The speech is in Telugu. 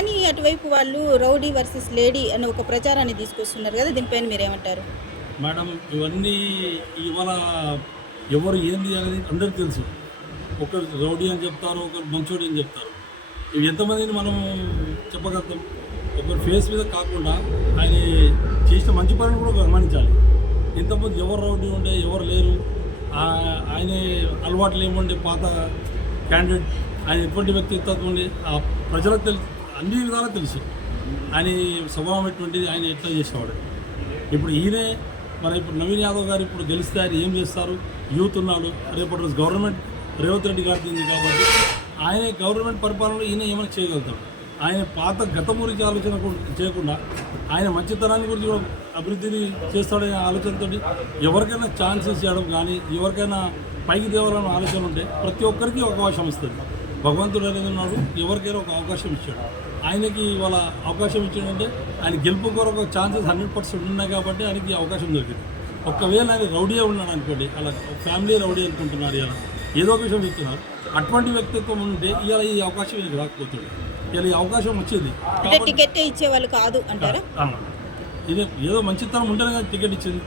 కానీ అటువైపు వాళ్ళు రౌడీ వర్సెస్ లేడీ అనే ఒక ప్రచారాన్ని తీసుకొస్తున్నారు కదా దీనిపైన మీరేమంటారు? మేడం ఇవన్నీ ఇవాళ ఎవరు ఏంది అనేది అందరికీ తెలుసు. ఒకరు రౌడీ అని చెప్తారు ఒకరు మంచోడి అని చెప్తారు. ఇవి ఎంతమందిని మనం చెప్పగలుగుతాం? ఒకరు ఫేస్ మీద కాకుండా ఆయన చేసిన మంచి పనులు కూడా గమనించాలి. ఇంతకుముందు ఎవరు రౌడీ ఉండే ఎవరు లేరు ఆ- ఆయన అలవాట్లు ఏముండే పాత క్యాండిడేట్ ఆయన ఎటువంటి వ్యక్తిత్వం ఉండే ఆ ప్రజలకు తెలుసు అన్ని విధాలా తెలుసు. ఆయన స్వభావం ఎటువంటిది ఆయన ఎట్లా చేసేవాడు. ఇప్పుడు ఈయనే మరి ఇప్పుడు నవీన్ యాదవ్ గారు ఇప్పుడు గెలిస్తే ఆయన ఏం చేస్తారు? యూత్ ఉన్నాడు. రేపటి రోజు గవర్నమెంట్ రేవంత్ రెడ్డి గారికి కాబట్టి ఆయన గవర్నమెంట్ పరిపాలనలో ఈయన ఏమైనా చేయగలుగుతాడు. ఆయన పాత గతం గురించి ఆలోచన చేయకుండా ఆయన మంచితనాన్ని గురించి కూడా అభివృద్ధిని చేస్తాడనే ఆలోచనతో ఎవరికైనా ఛాన్సెస్ ఇవ్వడం కానీ ఎవరికైనా పైకి తేవాలనే ఆలోచన ఉంటే ప్రతి ఒక్కరికి అవకాశం వస్తుంది భగవంతుడు అనేది ఉన్నాడు ఎవరికైనా ఒక అవకాశం ఇచ్చాడు. ఆయనకి వాళ్ళ అవకాశం ఇచ్చాడంటే ఆయన గెలుపు కొరకు ఛాన్సెస్ హండ్రెడ్ పర్సెంట్ ఉన్నాయి కాబట్టి ఆయనకి అవకాశం దొరికింది. ఒకవేళ ఆయన రౌడీయే ఉన్నాడు అనుకోండి అలా ఫ్యామిలీ రౌడీ అనుకుంటున్నారు ఇలా ఏదో ఒక విషయం చెప్తున్నారు. అటువంటి వ్యక్తిత్వం ఉంటే ఇవాళ ఈ అవకాశం ఈయనకి రాకపోతుంది. ఇలా ఈ అవకాశం వచ్చేది టికెట్ ఇచ్చే వాళ్ళు కాదు అంటారా. ఇది ఏదో మంచితనం ఉంటేనే కదా టికెట్ ఇచ్చింది.